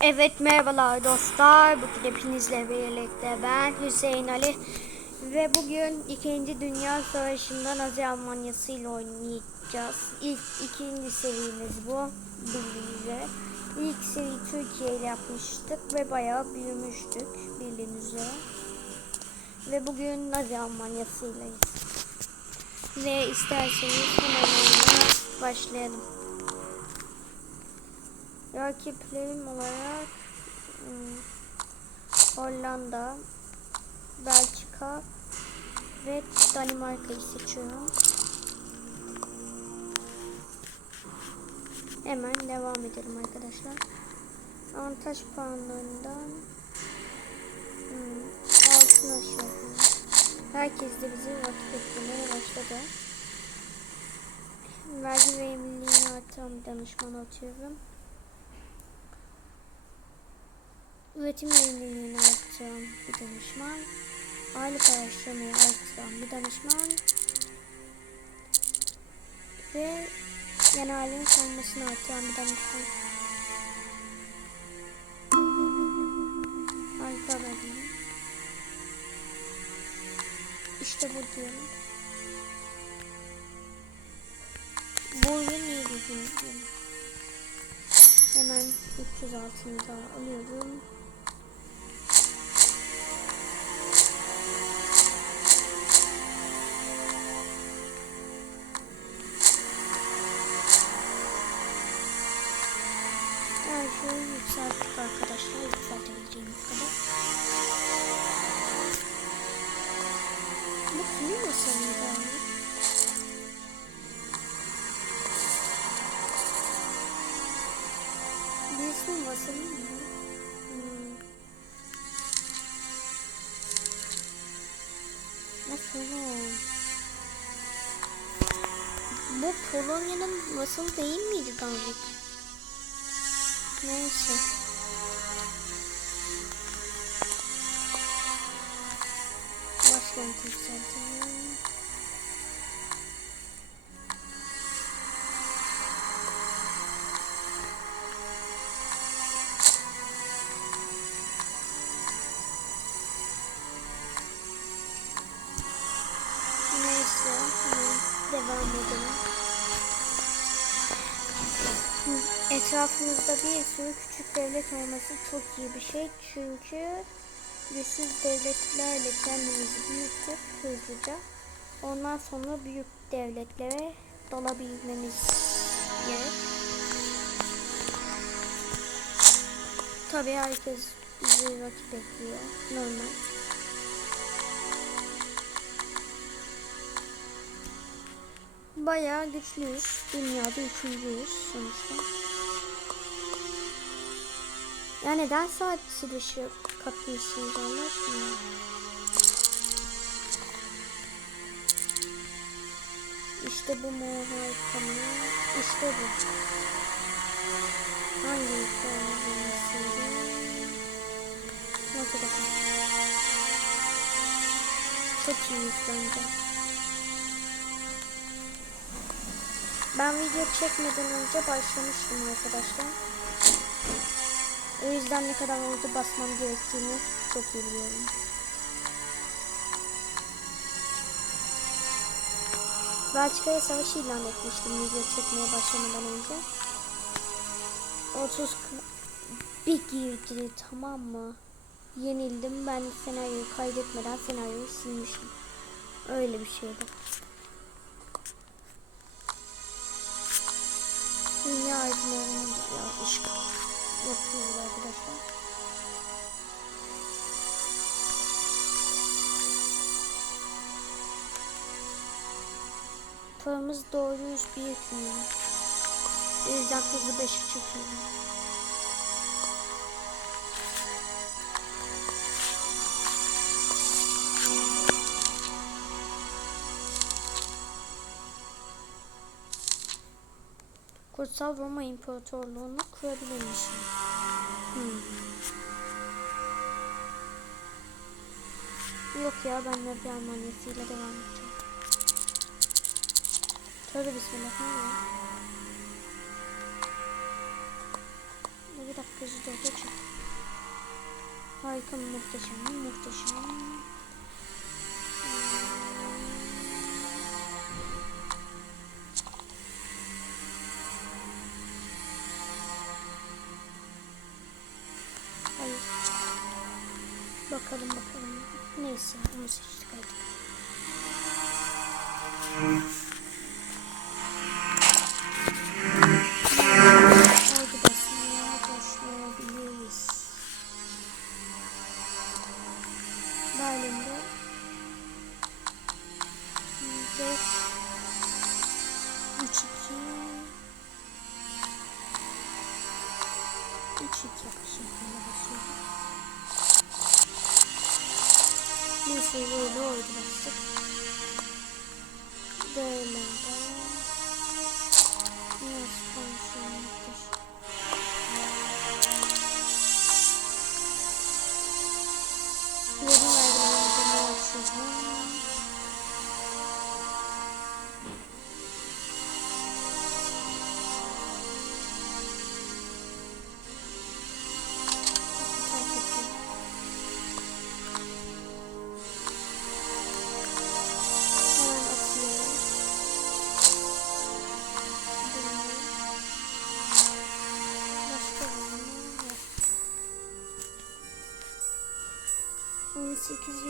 Evet merhabalar dostlar. Bugün hepinizle birlikte ben Hüseyin Ali ve bugün 2. Dünya Savaşı'nda Nazi Almanyası ile oynayacağız. İlk ikinci serimiz bu bildiğiniz üzere. İlk seri Türkiye ile yapmıştık ve bayağı büyümüştük bildiğiniz üzere. Ve bugün Nazi Almanyası ileyiz. Ve isterseniz hemen başlayalım. Rakiplerim olarak hmm, Hollanda, Belçika ve Danimarka'yı seçiyorum. Hemen devam edelim arkadaşlar. Avantaj puanlarından hmm, altına şey. Herkes de bizi vakit beklemeye başladı. Vergi verimliliğini artıran danışman atıyorum. Üretim verimliliğini arttıran bir danışman. Aylık araştırmayı arttıran bir danışman. Ve genelin savunmasını arttıran bir danışman. Harika verdim. İşte bu diyorum. Bu oyun iyi bir. Hemen 300 altını da alıyorum. Nasıl? Bu Polonya'nın masalı değil miydi Danzig? Neyse. Etrafımızda bir sürü küçük devlet olması çok iyi bir şey. Çünkü güçsüz devletlerle kendimizi büyütüp hızlıca ondan sonra büyük devletlere dalabilmemiz gerek. Tabii herkes bizi rakip bekliyor. Normal. Bayağı güçlüyüz. Dünyada üçüncüyüz sonuçta. Ya neden saat dışı kapıyorsunuz Allah? İşte bu mu harika mı? İşte bu. Hangi hikayemizin Nasıl bakalım? Çok iyiyiz bence. Ben video çekmeden önce başlamıştım arkadaşlar. O yüzden ne kadar orada basmam gerektiğini çok iyi biliyorum. Belçika'ya savaş ilan etmiştim video çekmeye başlamadan önce. 30 bir girdi tamam mı? Yenildim ben senaryoyu kaydetmeden senaryoyu silmiştim. Öyle bir şeydi. Dünya aydınlarını ya iş yapıyoruz arkadaşlar. Paramız doğru yüz bir yetmiyor. O Kutsal Roma İmparatorluğunu kurabilirmişim. Hmm. Yok ya ben Nazi Almanyası ile devam edeceğim. Tövbe bismillah ne oluyor? Bir dakika. da çok. Harika muhteşem muhteşem. Neyse onu seçtik artık. Orada basmaya başlayabiliriz. Berlin'de 5 3 2 3 2 şeklinde basıyorum. Neyse böyle oydu bastık.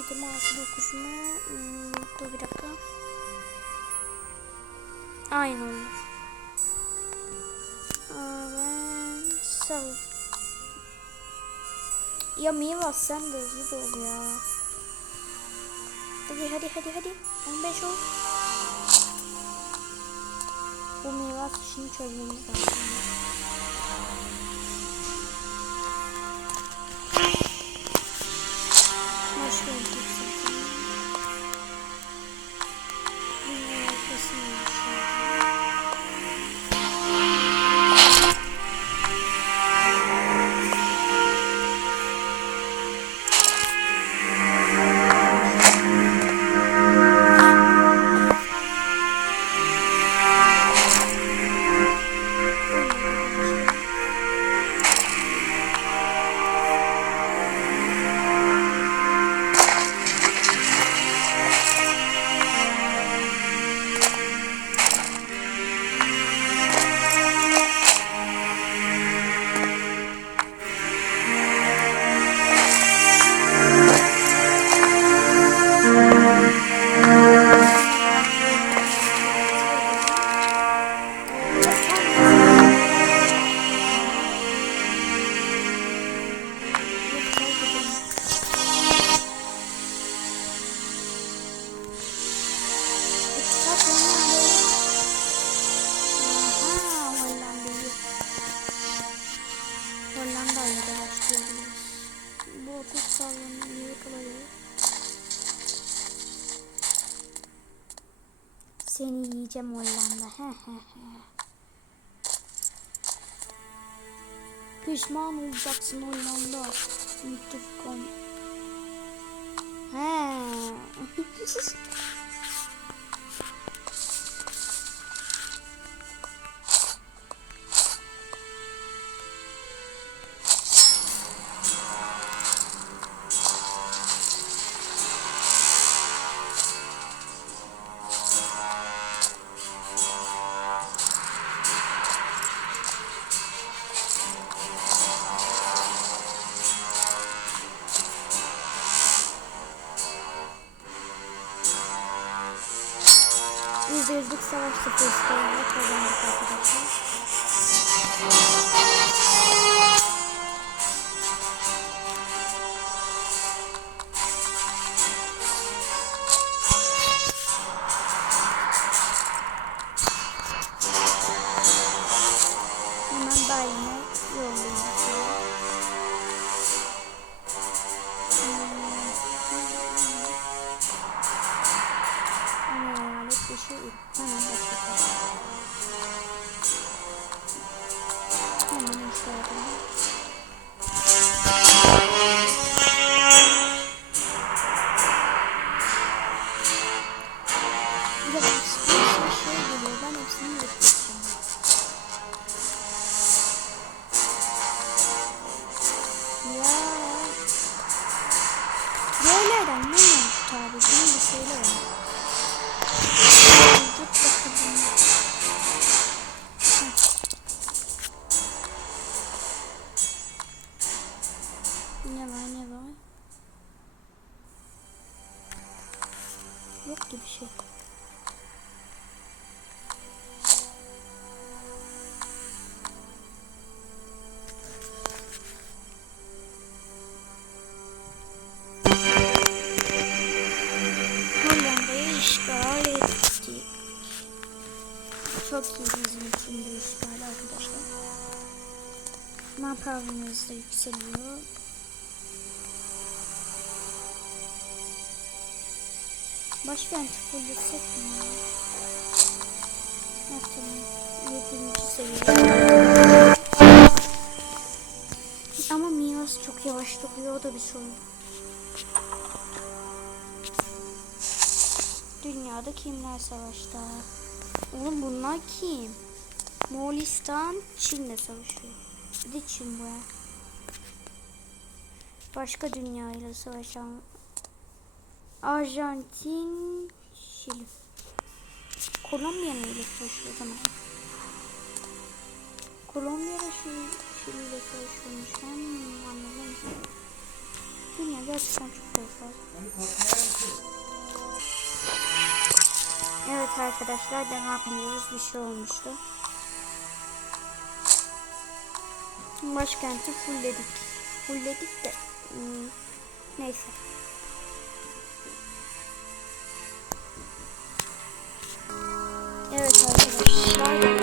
7, 6, 9 mu? Hmm, dur bir dakika. Aynı oldu. Aa, ben sağ ol. Ya Mivas sen de hızlı ol ya. Hadi hadi hadi hadi. 15 ol. Bu Mivas işini çözmemiz lazım. Başka bir Pişman olacaksın Hollanda. Müttefikon. He. Yüzde yüzlük savaş sıfır skoruyla kazandık arkadaşlar. 400'ün üstüyle arkadaşlar. Map avımız da yükseliyor. Başkent polisi mi? Artık 7. seviye. Ama Miras çok yavaş duruyor o da bir sorun. Dünyada kimler savaşta? Oğlum bunlar kim? Moğolistan Çin'le savaşıyor. Bir de Çin bu ya. Başka dünya ile savaşan Arjantin, Şili. Kolombiya ile savaşıyor zaman? Kolombiya Şili, Şili ile savaşıyormuş. Hmm, anladım. Dünya gerçekten çok fazla. Evet arkadaşlar devam ediyoruz. Bir şey olmuştu. Başkenti fullledik. Fullledik de hmm, neyse. Evet arkadaşlar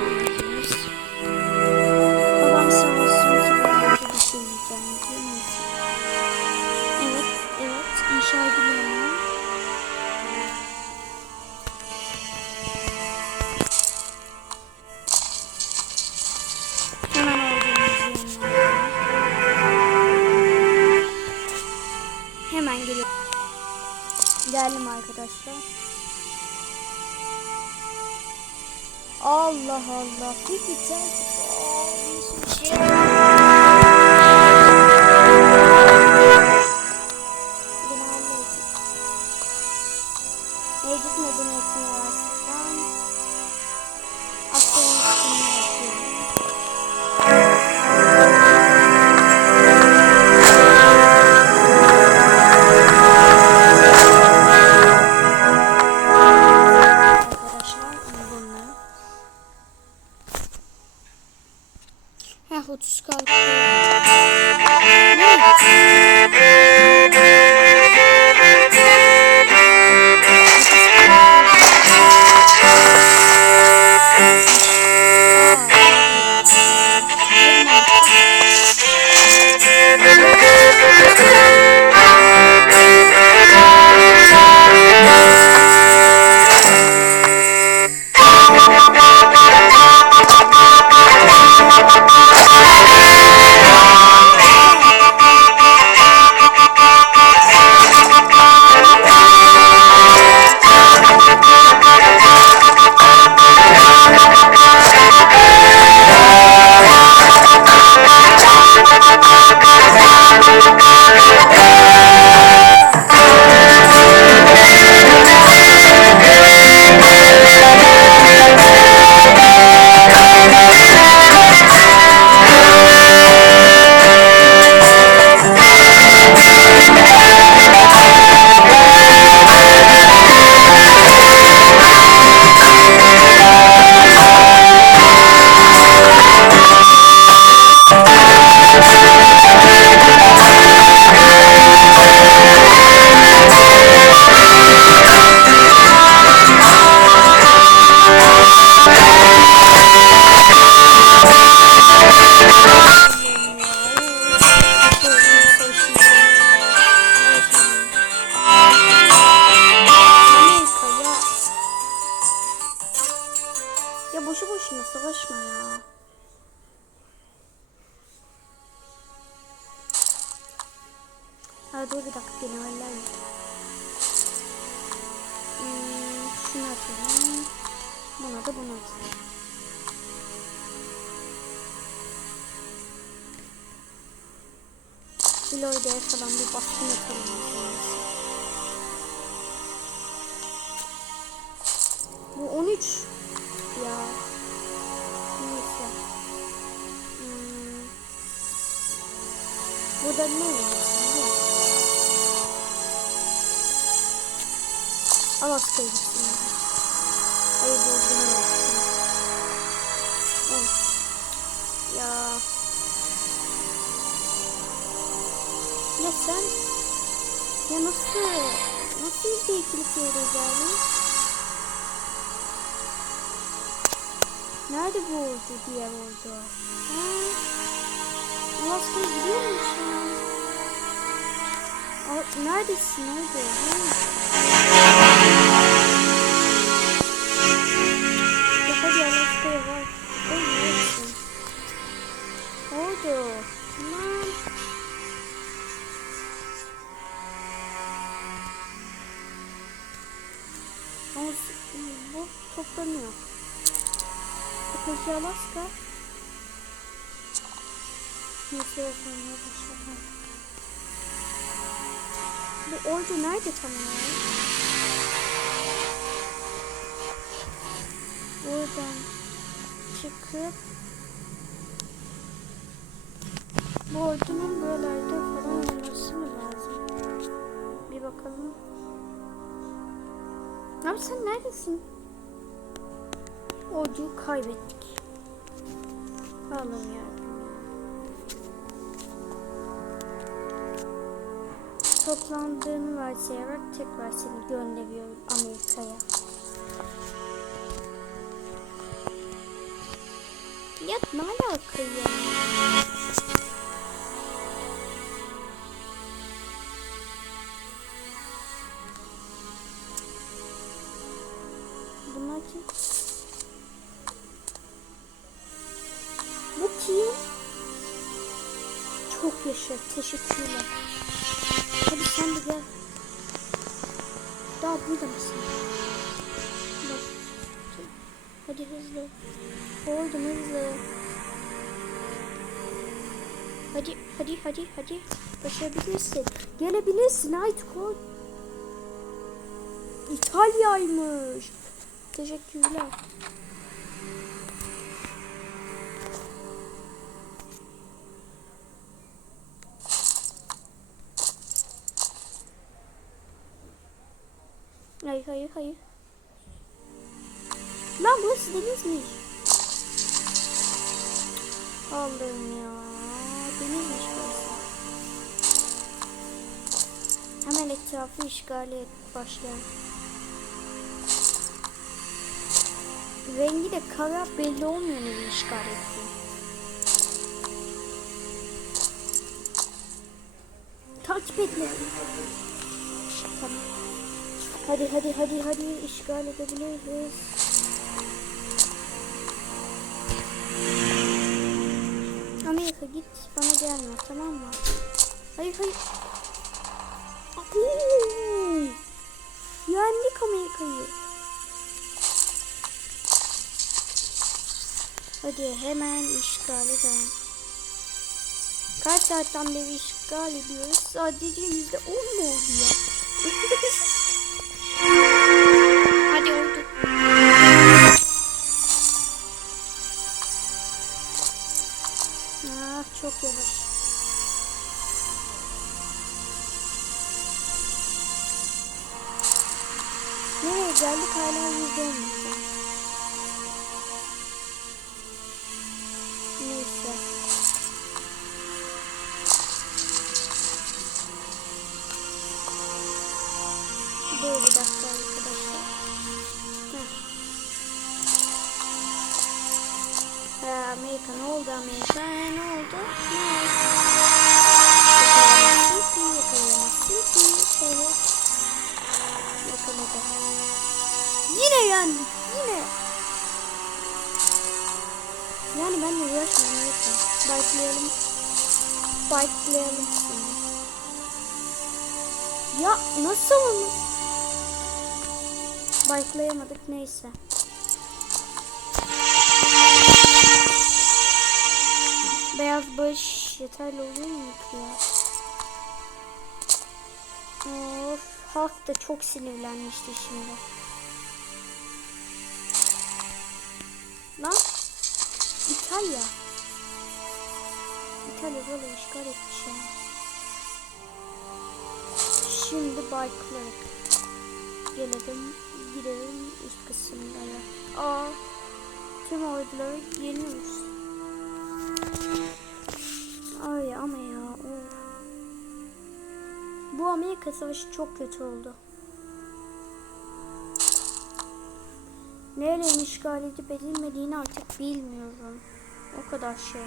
Yeah. Ha dur bir dakika generaller yok. Hmm, şunu atalım. Buna da bunu atalım. Floyda'ya falan bir baskın yapalım. Bu 13 ya. Neyse. Hmm. Burada ne oynuyorsun Alaska'ya gitsin. Hayır borcunu yaptım. Evet. Ya. Ya sen ya nasıl nasıl bir ikilik veriyoruz abi? Nerede bu ordu diğer ordu? Ha? Alaska'ya gidiyor musun? Al- Neredesin? Nerede? Ha? Alaska? Neyse sonra başlayalım. Bu ordu nerede tam? Buradan çıkıp bu ordunun buralarda falan olması mı lazım? Bir bakalım. Abi sen neredesin? Orduyu kaybettik. Yarabbim ya. Toplandığını varsayarak tekrar seni gönderiyorum Amerika'ya. Ya ne alaka ya? Çok yaşa. Teşekkürler. Hadi sen de gel. Daha burada mısın? Hadi hızlı. Oldum hızlı. Hadi hadi hadi hadi. Başarabilirsin. Gelebilirsin Aytuk ol. İtalya'ymış. Teşekkürler. Hayır hayır. Lan burası denizmiş. Allah'ım ya. Denizmiş burası. Hemen etrafı işgal et başlayalım. Rengi de kara belli olmuyor neyi işgal ettiği. Takip etme. Tamam. Hadi hadi hadi hadi işgal edebiliriz. Amerika git bana gelme tamam mı? Hayır hayır. Abo! Yendik Amerika'yı. Hadi hemen işgale devam. Kaç saatten beri işgal ediyoruz? Sadece yüzde on mu oldu ya? Yavaş. Nereye geldik hala burada. Neyse. Dur bir dakika arkadaşlar. Heh. Amerika ne oldu Amerika? Yani benimle uğraşma Amerika. Bike'layalım. Bike'layalım seni. Ya nasıl onu? Bike'layamadık neyse. Beyaz barış yeterli olur mu ki ya? Of, halk da çok sinirlenmişti şimdi. Lan İtalya. İtalya böyle işgal etmiş ya. Şimdi Baykal'a gelelim. Gidelim üst kısımlara. Aa, tüm orduları yeniyoruz. Ay ama ya. Of. Bu Amerika Savaşı çok kötü oldu. Nerenin işgal edip edilmediğini artık bilmiyorum. O kadar şey.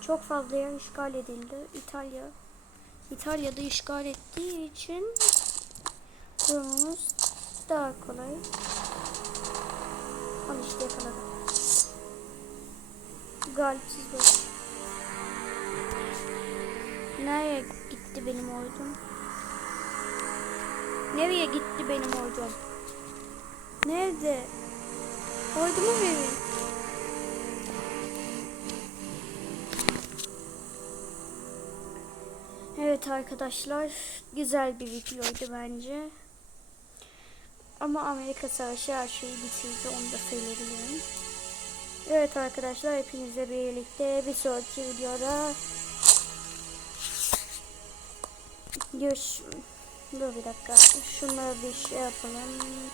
Çok fazla yer işgal edildi. İtalya İtalya'da işgal ettiği için durumumuz daha kolay. Al işte yakaladım. Galipsiz böyle. Nereye gitti benim ordum? Nereye gitti benim ordum? Nerede? Ordumu verin. Evet arkadaşlar güzel bir videoydu bence. Ama Amerika Savaşı her şeyi bitirdi onu da söyleyebilirim. Evet arkadaşlar hepinizle birlikte bir sonraki videoda görüş Dur bir dakika. Şunları bir şey yapalım.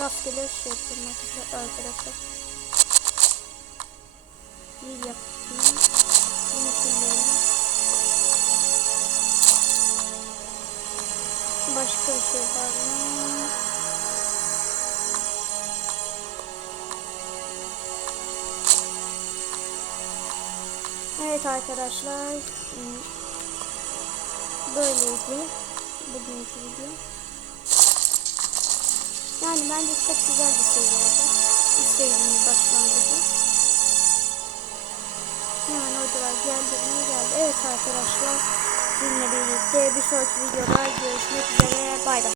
Rastgele şey yapalım arkadaşlar. Bir yapayım. Bunu silelim. Başka bir şey var mı? Evet arkadaşlar. Böyleydi bugünkü video. Yani bence çok güzel bir seri oldu. İstediğim başlangıcı. Hemen oradalar geldi mi geldi. Evet arkadaşlar. Sizinle birlikte bir sonraki videoda görüşmek üzere. Bay bay.